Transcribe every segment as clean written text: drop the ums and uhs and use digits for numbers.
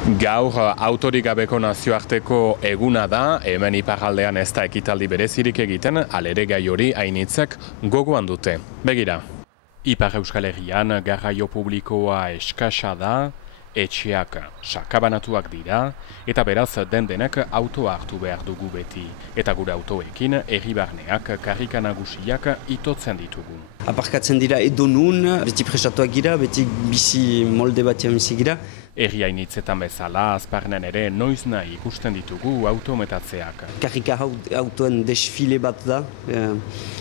Gaur autorik gabeko nazioarteko eguna da, hemen iparraldean ez da ekitaldi berezirik egiten, alere gai hori hainitzek gogoan dute. Begira. Ipar Euskal Herrian garraio publikoa eskasa da, etxeak sakabanatuak dira, eta beraz den-denek autoa hartu behar dugu beti. Eta gure autoekin herribarneak karrika nagusiak itotzen ditugu. Aparkatzen dira edonun, beti presatuak gira, beti bizi molde batean bizi gira. Herri hainitzetan bezala, Azparnen ere noiz nahi ikusten ditugu autometatzeak. Karrika autoen desfile bat da,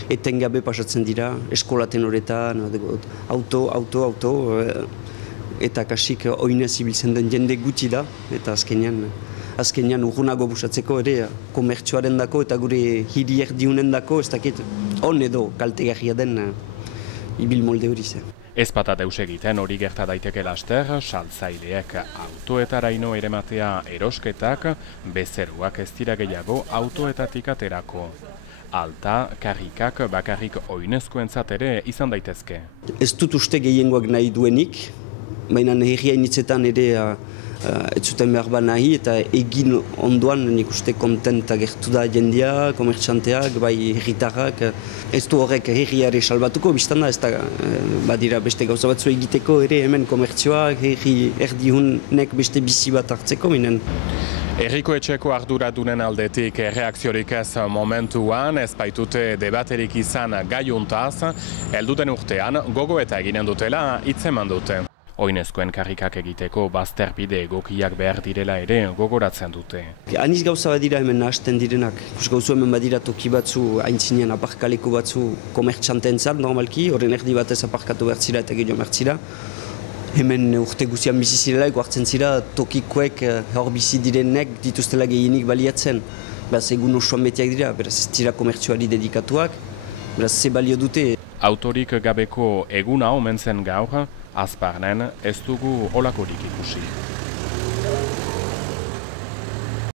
etengabe pasatzen dira, eskolaten horretan, auto, eta kasik oinez ibiltzen den jende guti da, eta azkenean urrunago busatzeko ere komertsuaren dako eta gure hiri erdiunen dako, ez dakit on edo kaltegarria den ibil molde hori zen. Ez bata deus egiten hori gerta daiteke laster, saltzaileek autoetaraino erematea erosketak, bezeroak ez dira gehiago autoetatik aterako. Alta, karrikak bakarrik oinezkoentzat ere izan daitezke. Ez dut uste gehiengoak nahi duenik, baina herri hainitzetan ere ez zuten behar ba nahi, eta egin ondoan nik uste kontenta gertu da jendea, komertxanteak, bai herritarrak. Ez du horrek herriare salbatuko, biztan da, ez da badira beste gauza batzu egiteko ere hemen komertzioak, herri erdihunek beste bizi bat hartzeko minen. Herriko etxeko arduradunen aldetik reakziorik ez momentuan, ez baitute debaterik izan gaiuntaz, helduten urtean gogo eta eginen dutela hitzeman dute. Oinezkoen karrikak egiteko bazterpide egokiak behar direla ere gogoratzen dute. Aniz gauza badira hemen hasten direnak. Gauzu hemen badira toki batzu, haintzinean aparkaleko batzu komertxantentzat normalki, horren erdi batez aparkatu behar zira eta gehiago behar zira. Hemen urte guztian bizi zirelaik hartzen zira tokikoek hor bizi direnek dituztela gehienik baliatzen. Beraz egun osoan betiak dira, beraz ez dira komertzioari dedikatuak, beraz ze balio dute. Autorik gabeko eguna omen zen gaur, Azparnen ez dugu olakorik ikusi.